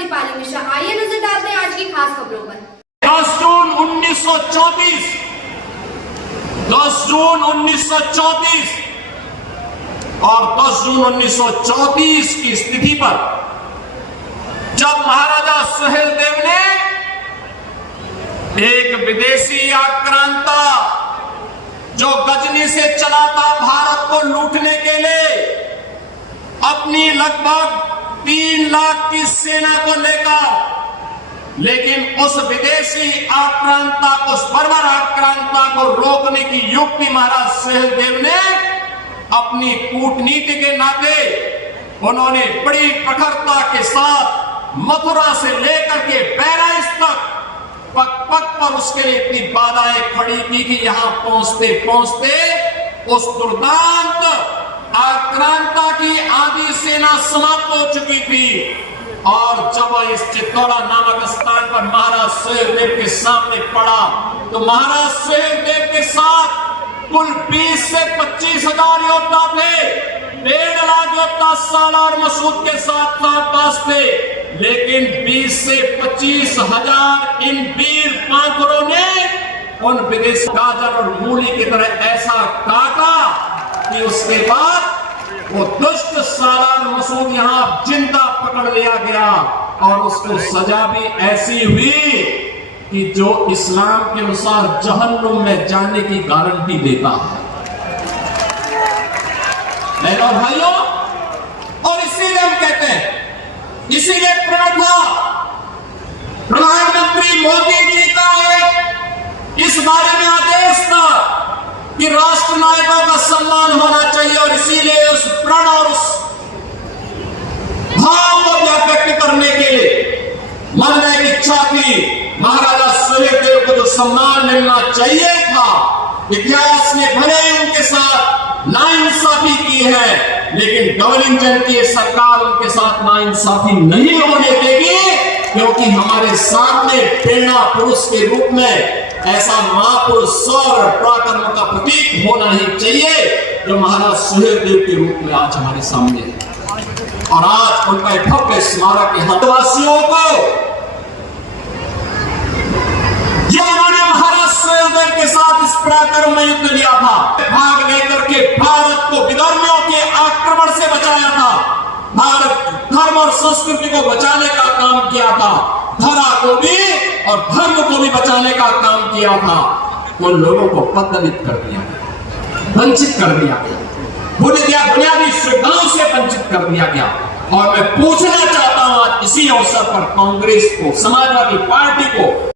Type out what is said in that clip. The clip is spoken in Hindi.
दीपाली मिश्रा। आइए नजर डालते हैं आज की खास खबरों पर। 10 जून 1934 10 जून 1934 और 10 जून 1934 की स्थिति पर जब महाराजा सुहेलदेव ने एक विदेशी आक्रांता जो गजनी से चला था भारत को लूटने के लिए अपनी लगभग 3 लाख की सेना को लेकर, लेकिन उस विदेशी आक्रांता को, उस बर्बर आक्रांता को रोकने की युक्ति महाराज सुहेलदेव ने अपनी कूटनीति के नाते उन्होंने बड़ी प्रखरता के साथ मथुरा से लेकर के बहराइच तक पग पग पर उसके लिए इतनी बाधाएं खड़ी की कि यहां पहुंचते पहुंचते उस दुर्दांत आक्रांता की आधी सेना समाप्त हो चुकी थी। और जब इस चित्तौड़ा नामक स्थान पर महाराज सुहेलदेव के सामने पड़ा तो महाराज सुहेलदेव के साथ कुल 20 से 25 हजार योद्धा थे। 1.5 लाख योद्धा सालार मसूद के साथ पास थे, लेकिन 20 से 25 हजार इन वीर पांखरों ने उन विदेशी गाजर और मूली की तरह ऐसा काटा कि उसके बाद वो दुष्ट सालार मसूद यहां जिंदा पकड़ लिया गया और उसको सजा भी ऐसी हुई कि जो इस्लाम के अनुसार जहन्नुम में जाने की गारंटी देता है। बहनों भाइयों, और इसीलिए हम कहते हैं, इसीलिए प्रण था प्रधानमंत्री मोदी जी का एक इस बारे में आदेश था कि राष्ट्र नायकों का सम्मान होना चाहिए, और इसीलिए उस प्रण और उस भाव को व्यक्त करने के लिए मन में एक इच्छा थी। महाराजा सुहेलदेव को जो सम्मान मिलना चाहिए था, इतिहास ने भले ही उनके साथ नाइंसाफी की है, लेकिन गवर्निंग जन की सरकार उनके साथ नाइंसाफी नहीं होने देगी, क्योंकि हमारे सामने प्रेरणा पुरुष के रूप में ऐसा महापुरुष सौर पराक्रम का प्रतीक होना ही चाहिए जो महाराज सुहेलदेव के रूप में आज हमारे सामने है। और आज उनका भव्य स्मारक हदवासियों को जिन्होंने महाराज सुहेलदेव के साथ इस पराक्रम में युद्ध लिया था, भाग लेकर के भारत को विधर्मियों के आक्रमण से बचाया था, भारत धर्म और संस्कृति को बचाने का काम किया था, धरा को भी और धर्म को भी बचाने का काम किया था, उन लोगों को पददलित कर दिया गया, वंचित कर दिया गया, बुनियादी सुविधाओं से वंचित कर दिया गया। और मैं पूछना चाहता हूं आज इसी अवसर पर कांग्रेस को, समाजवादी पार्टी को,